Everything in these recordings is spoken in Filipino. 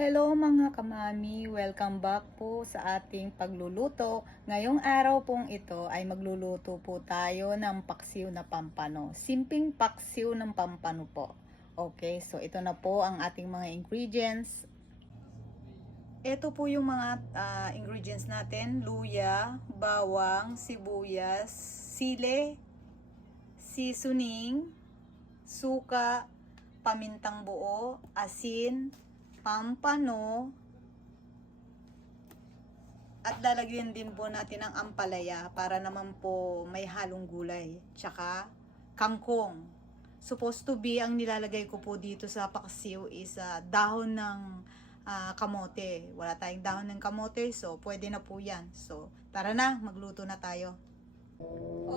Hello mga kamami, welcome back po sa ating pagluluto. Ngayong araw pong ito ay magluluto po tayo ng paksiw na pampano. Simping paksiw ng pampano po. Okay, so ito na po ang ating mga ingredients. Ito po yung mga ingredients natin: luya, bawang, sibuyas, sili, seasoning, suka, pamintang buo, asin, pampano, at lalagyan din po natin ng ampalaya para naman po may halong gulay, tsaka kangkong. Supposed to be, ang nilalagay ko po dito sa paksiw is dahon ng kamote. Wala tayong dahon ng kamote, so pwede na po yan. So tara na, magluto na tayo.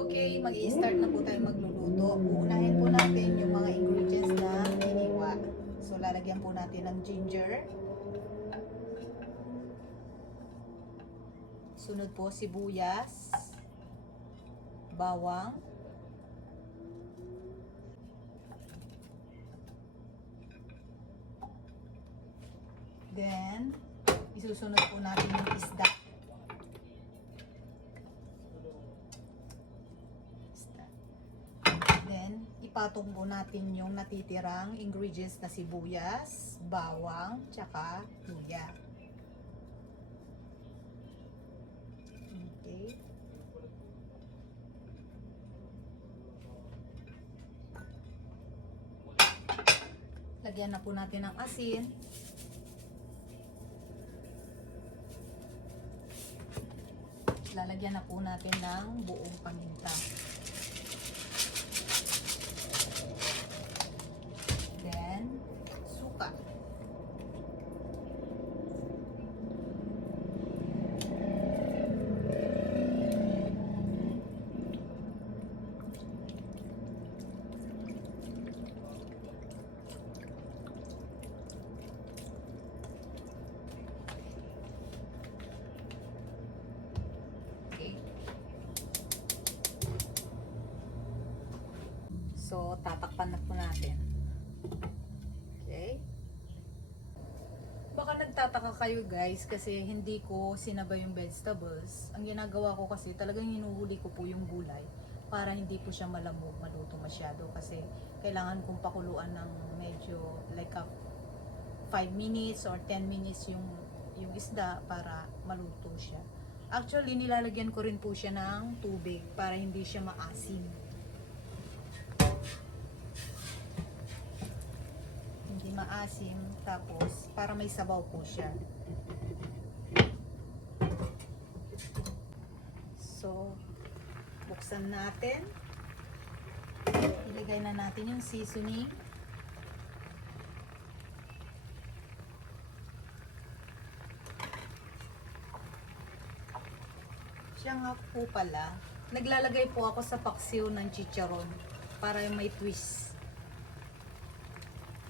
Okay, mag-i-start na po tayo magluluto. Uunahin po natin yung mga ingredients na hiniwa. So lalagyan po natin ng ginger. Sunod po sibuyas, bawang, then isusunod po natin yung isda. Then ipatong po natin yung natitirang ingredients na sibuyas, bawang, tsaka luya. Okay. Lagyan na po natin ng asin. Lalagyan na po natin ng buong paminta. Then, suka. So, tatakpan na po natin. Okay. Baka nagtataka kayo guys kasi hindi ko sinabay yung vegetables. Ang ginagawa ko kasi talagang hinuhuli ko po yung gulay para hindi po siya malamog, maluto masyado. Kasi kailangan kong pakuluan ng medyo like 5 minutes or 10 minutes yung isda para maluto siya. Actually, nilalagyan ko rin po siya ng tubig para hindi siya maasim. Maasim, tapos para may sabaw po siya. So buksan natin, ilagay na natin yung seasoning. Siya nga po pala, naglalagay po ako sa paksiw ng chicharon para yung may twist.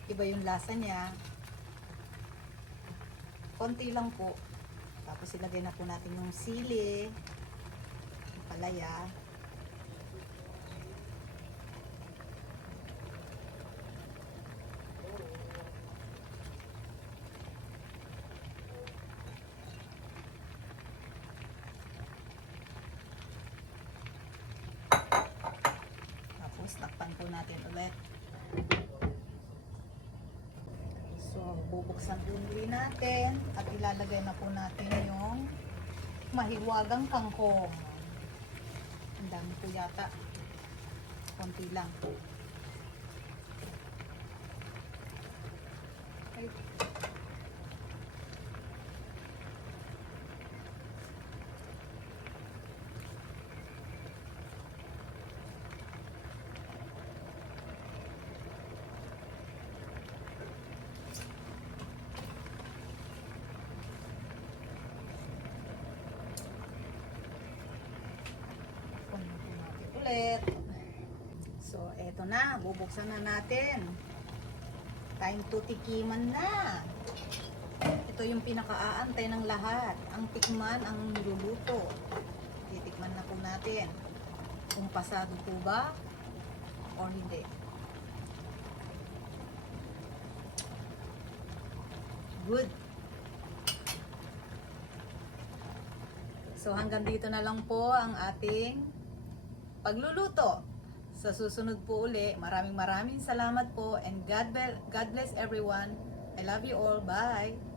Iba yung lasa niya. Konti lang po. Tapos ilagay na po natin yung sili, palaya. Tapos takpan po natin ulit. So, bubuksan po natin at ilalagay na po natin yung mahiwagang kangkong. Ang dami po yata. Konti lang. Okay. Ulit. So, eto na. Bubuksan na natin. Time to tikiman na. Ito yung pinakaaantay ng lahat. Ang tikman, ang niluluto. Titikman na po natin. Kung pasado po ba o hindi. good. So hanggang dito na lang po ang ating pagluluto. Sa susunod po uli, maraming salamat po and God bless everyone. I love you all. Bye!